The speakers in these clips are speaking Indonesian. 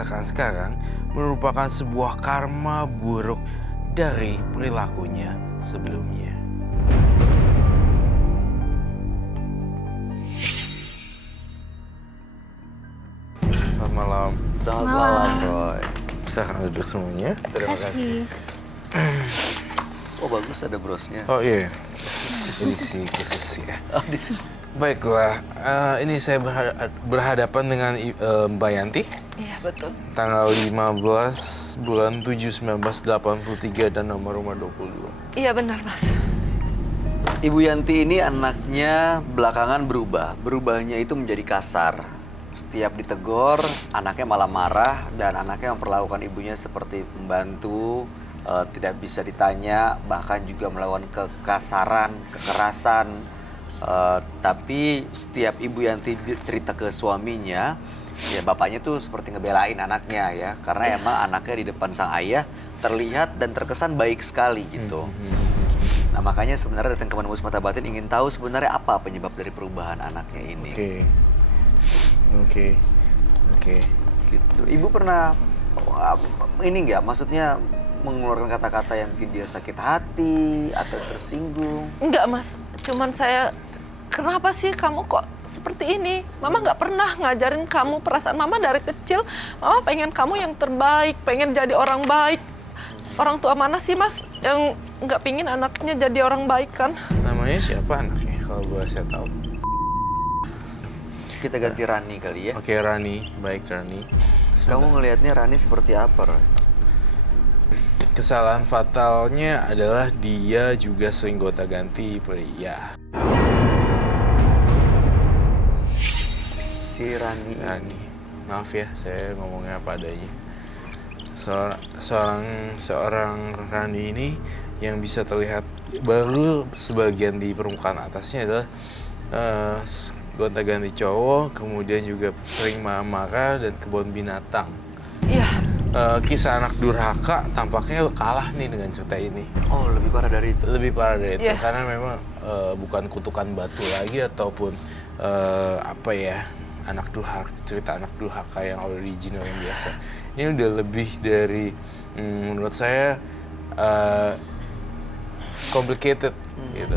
rasakan sekarang merupakan sebuah karma buruk dari perilakunya sebelumnya. Selamat malam. Selamat malam, Roy. Silakan duduk semuanya. Terima kasih. Oh, bagus ada brosnya. Oh iya, edisi khusus ya. Oh, di sini. Baiklah, ini saya berhadapan dengan Mbak Yanti. Iya, betul. Tanggal 15 bulan 7 1983 dan nomor rumah 22. Iya, benar, Mas. Ibu Yanti ini anaknya belakangan berubah. Berubahnya itu menjadi kasar. Setiap ditegur, anaknya malah marah dan anaknya memperlakukan ibunya seperti pembantu, tidak bisa ditanya, bahkan juga melakukan kekasaran, kekerasan. Tapi setiap Ibu Yanti cerita ke suaminya, ya bapaknya tuh seperti ngebelain anaknya ya, karena emang anaknya di depan sang ayah terlihat dan terkesan baik sekali gitu. Nah makanya sebenarnya datang ke Manus Mata Batin ingin tahu sebenarnya apa penyebab dari perubahan anaknya ini. Oke. Gitu. Ibu pernah ini nggak, maksudnya mengeluarkan kata-kata yang bikin dia sakit hati atau tersinggung? Enggak, Mas. Cuman saya, kenapa sih kamu kok seperti ini? Mama nggak pernah ngajarin kamu, perasaan Mama dari kecil. Mama pengen kamu yang terbaik, pengen jadi orang baik. Orang tua mana sih, Mas, yang nggak pingin anaknya jadi orang baik kan? Namanya siapa anaknya kalau boleh saya tahu? Kita ganti Rani kali ya. Oke, Rani. Baik, Rani. Kamu ngelihatnya Rani seperti apa, Roy? Kesalahan fatalnya adalah dia juga sering gonta-ganti pria. Si Rani. Maaf ya, saya ngomongnya apa adanya. Seorang Rani ini yang bisa terlihat baru sebagian di permukaan atasnya adalah gonta-ganti cowok, kemudian juga sering marah dan kebun binatang. Iya. Kisah anak durhaka tampaknya kalah nih dengan cerita ini. Oh, lebih parah dari itu? Lebih parah dari itu, Yeah. karena memang bukan kutukan batu lagi ataupun cerita anak durhaka yang original yang biasa. Ini udah lebih dari, menurut saya, complicated gitu.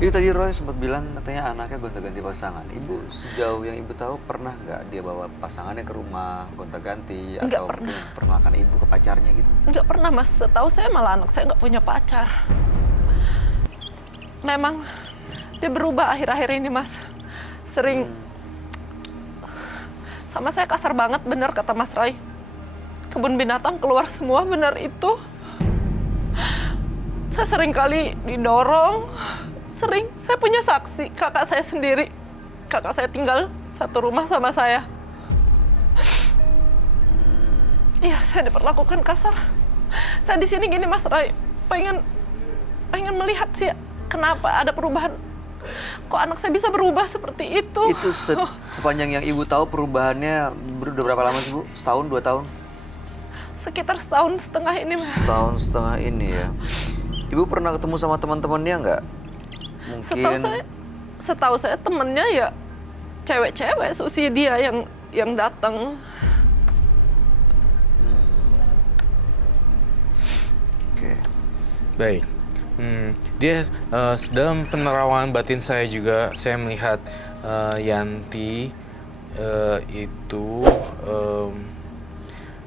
Itu tadi Roy sempat bilang katanya anaknya gonta-ganti pasangan. Ibu sejauh yang ibu tahu pernah nggak dia bawa pasangannya ke rumah gonta-ganti Nggak atau pernah. perkenalkan ibu ke pacarnya gitu? Nggak pernah, Mas. Setahu saya malah anak saya nggak punya pacar. Memang dia berubah akhir-akhir ini, Mas. Sering sama saya kasar banget, bener kata Mas Roy. Kebun binatang keluar semua, bener itu. Saya sering kali didorong. Sering, saya punya saksi, kakak saya sendiri. Kakak saya tinggal satu rumah sama saya. Iya, saya diperlakukan kasar. Saya di sini gini, Mas Roy, pengen melihat sih kenapa ada perubahan. Kok anak saya bisa berubah seperti itu? Itu sepanjang yang ibu tahu perubahannya udah berapa lama sih Bu? Setahun, 2 tahun? Sekitar setahun setengah ini, Mas. Setahun setengah ini ya. Ibu pernah ketemu sama teman-temannya nggak? Mungkin. Setahu saya temennya ya cewek-cewek seusia dia yang datang. Oke. Baik. Dia dalam penerawangan batin saya juga saya melihat Yanti itu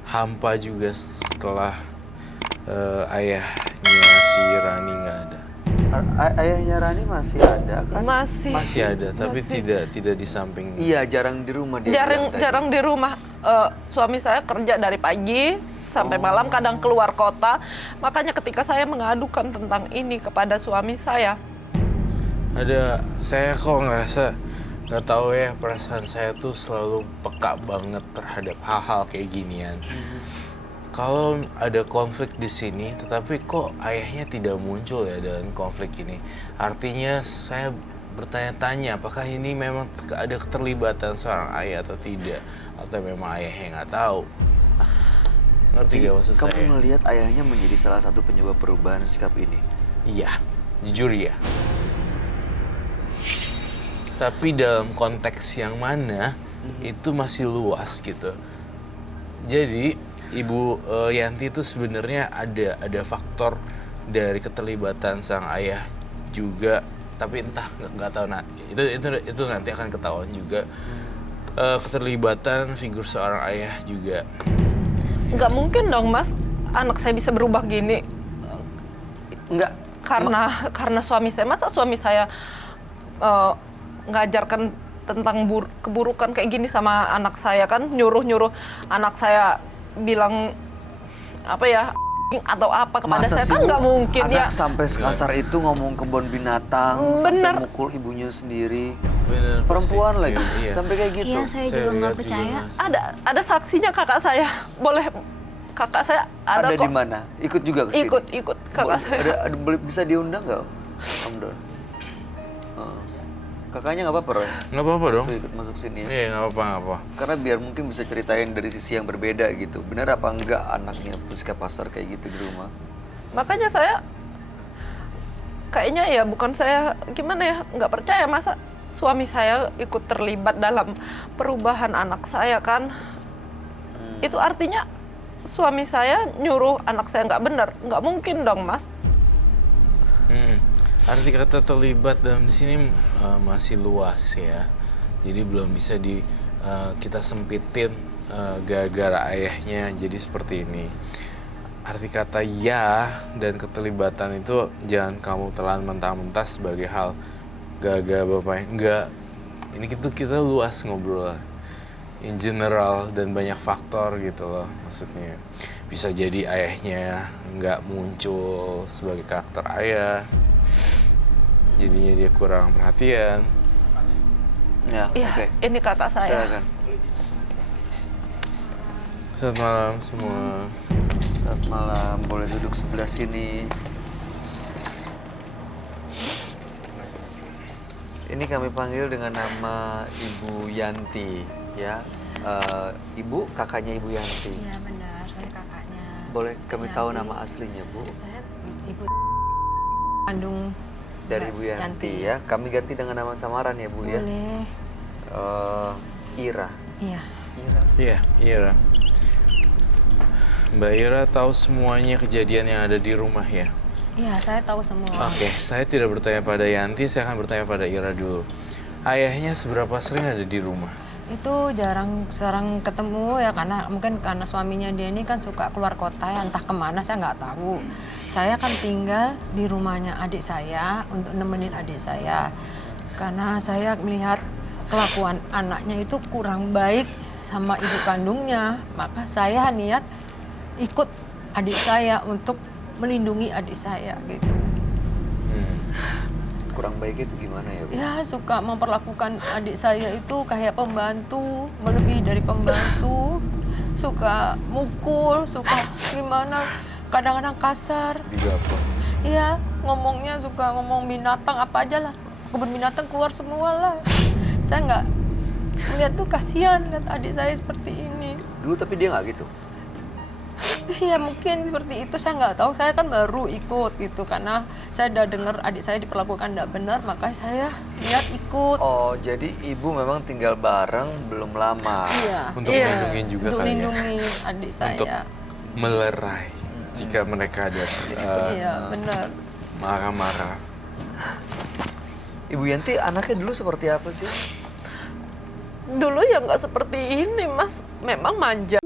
hampa juga setelah ayahnya si Rani nggak ada. Ayahnya Rani masih ada kan? Masih ada, tapi masih. tidak di samping. Iya, jarang di rumah dia. bilang tadi. Jarang di rumah. Suami saya kerja dari pagi sampai malam, kadang keluar kota. Makanya ketika saya mengadukan tentang ini kepada suami saya, Saya kok nggak tahu ya, perasaan saya tuh selalu peka banget terhadap hal-hal kayak ginian. Kalau ada konflik di sini, tetapi kok ayahnya tidak muncul ya dalam konflik ini. Artinya saya bertanya-tanya apakah ini memang ada keterlibatan seorang ayah atau tidak. Atau memang ayahnya nggak tahu. Ngerti gak maksud saya? Kamu ngelihat ayahnya menjadi salah satu penyebab perubahan sikap ini? Iya, jujur ya. Tapi dalam konteks yang mana, itu masih luas gitu. Jadi Ibu Yanti itu sebenarnya ada faktor dari keterlibatan sang ayah juga, tapi entah nggak tahu. Nah itu nanti akan ketahuan juga. Keterlibatan figur seorang ayah juga. Nggak mungkin dong Mas, anak saya bisa berubah gini Enggak. karena suami saya. Masa suami saya ngajarkan tentang keburukan kayak gini sama anak saya, kan nyuruh anak saya bilang apa ya atau apa kepada Masa saya, sih, kan Bu, nggak mungkin anak ya. sampai sekasar itu ngomong kebun binatang, Bener. sampai mukul ibunya sendiri. Bener, Perempuan pasti. lagi, Iya. sampai kayak gitu. Iya, saya juga nggak lihat percaya. Mas. Ada saksinya kakak saya. Boleh kakak saya ada Ada kok. di mana? Ikut juga ke sini? Ikut kakak saya. Boleh bisa diundang nggak, Om Don? Kakaknya nggak apa-apa, Roy? Nggak apa-apa dong. Tuh ikut masuk sini ya. Iya nggak apa-apa. Karena biar mungkin bisa ceritain dari sisi yang berbeda gitu. Benar apa enggak anaknya bersikap kasar kayak gitu di rumah? Makanya saya kayaknya ya bukan saya gimana ya, nggak percaya masa suami saya ikut terlibat dalam perubahan anak saya kan. Itu artinya suami saya nyuruh anak saya nggak benar. Nggak mungkin dong Mas. Arti kata terlibat dalam di sini masih luas ya. Jadi belum bisa kita sempitin gara-gara ayahnya jadi seperti ini. Arti kata ya dan keterlibatan itu jangan kamu telan mentah-mentah sebagai hal gara-gara bapaknya. Enggak. Ini kita luas ngobrol in general dan banyak faktor gitu loh maksudnya. Bisa jadi ayahnya nggak muncul sebagai karakter ayah. Jadinya dia kurang perhatian. Ya, Iya, oke. ini kakak saya. Silakan. Selamat malam semua. Selamat malam, boleh duduk sebelah sini. Ini kami panggil dengan nama Ibu Yanti, ya. Ibu, kakaknya Ibu Yanti. Iya benar, saya kakaknya. Boleh kami Yanti. tahu nama aslinya, Bu? Saya ibu kandung Dari Mbak Ibu Yanti, ya. Kami ganti dengan nama samaran ya, Bu, ya. Boleh. Ira. Iya. Ira. Iya, Ira. Mbak Ira tahu semuanya kejadian yang ada di rumah ya? Iya, saya tahu semua. Oke, saya tidak bertanya pada Yanti, saya akan bertanya pada Ira dulu. Ayahnya seberapa sering ada di rumah? Itu jarang ketemu ya karena suaminya dia ini kan suka keluar kota ya, entah kemana saya nggak tahu. Saya kan tinggal di rumahnya adik saya untuk nemenin adik saya. Karena saya melihat kelakuan anaknya itu kurang baik sama ibu kandungnya, maka saya niat ikut adik saya untuk melindungi adik saya gitu. Kurang baik itu gimana ya, Bu? Ya suka memperlakukan adik saya itu kayak pembantu, melebihi dari pembantu. Suka mukul, suka gimana, kadang-kadang kasar. Digapok. Iya, ngomongnya suka ngomong binatang apa aja lah. Kebun binatang keluar semua lah. Saya nggak melihat tuh kasihan lihat adik saya seperti ini. Dulu tapi dia nggak gitu? Ya mungkin seperti itu, saya nggak tahu. Saya kan baru ikut gitu karena saya udah dengar adik saya diperlakukan tidak benar, makanya saya niat ikut. Oh, jadi ibu memang tinggal bareng belum lama. Iya. Untuk Iya. melindungi juga Untuk kali ya? lindungi adik Untuk saya. melerai jika mereka ada Iya, benar. marah-marah. Ibu Yanti anaknya dulu seperti apa sih? Dulu ya nggak seperti ini Mas, memang manja.